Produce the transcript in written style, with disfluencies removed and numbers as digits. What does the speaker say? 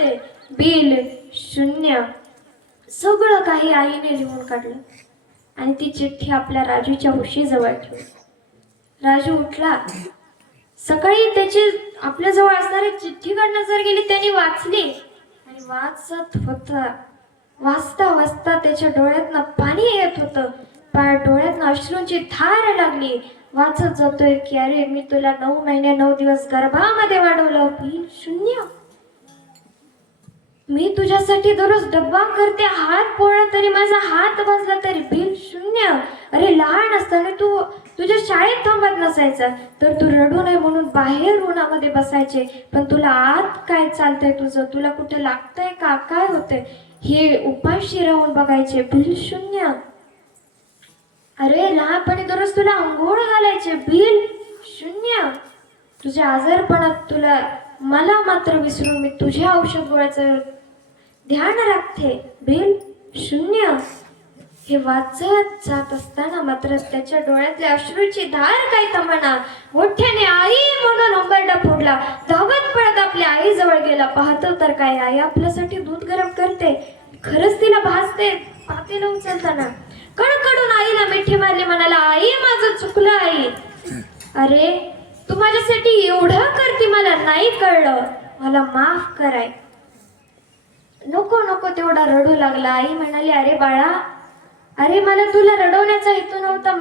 ते बिल शून्य. सगळं काही आईने लिहून काढलं आणि ती चिठ्ठी आपल्या राजूच्या उशीजवळ ठेवली. राजू उठला. सकाळी त्याची आपल्याजवळ असणारी चिठ्ठीकडे नजर गेली. त्यांनी वाचली आणि वाचत होता. वाचता वाचता त्याच्या डोळ्यातनं पाणी येत होतं. डोळ्यातनं अश्रूंची धार लागली. वाचत जातोय की अरे मी तुला 9 महिने 9 दिवस गर्भामध्ये वाढवलं, बिल शून्य. मी तुझ्यासाठी दररोज डब्बा करते, हात पोळला तरी माझा हात भाजला तरी बिल शून्य. अरे लहान असताना तू तुझ्या शाळेत थांबत नसायचा तर तू रडू नये म्हणून बाहेर उन्हामध्ये बसायचे, पण तुला आत काय चालतंय तुझं, तुला कुठे लागतंय का, काय होतंय हे उपाशी राहून बघायचे, बिल शून्य. अरे लहानपणी दररोज तुला अंघोळ घालायचे, बिल शून्य. तुझ्या आजारपणात तुला मला मात्र विसरून मी तुझ्या औषध गोळ्याचं ध्यान राखते, बिल शून्य. हे वाचत जात असताना मात्र त्याच्या डोळ्यातल्या अश्रूची धार काही थांबना. मोठ्याने आई म्हणून हंबरडा फोडला. धावत पळत आपल्या आईजवळ गेला. पाहतो तर काय आई आपल्यासाठी दूध गरम करते. खरंच तिला भासते पातेलं उचलताना. कडकडून आईला मिठी मारली. म्हणाला आई माझं चुकलं आई. अरे तू माझ्यासाठी एवढं करते मला नाही कळलं, मला माफ कराय. नको नको तेवढा रडू लागला. आई म्हणाली अरे बाळा, अरे मला तुला रडवण्याचा हेतू नव्हता.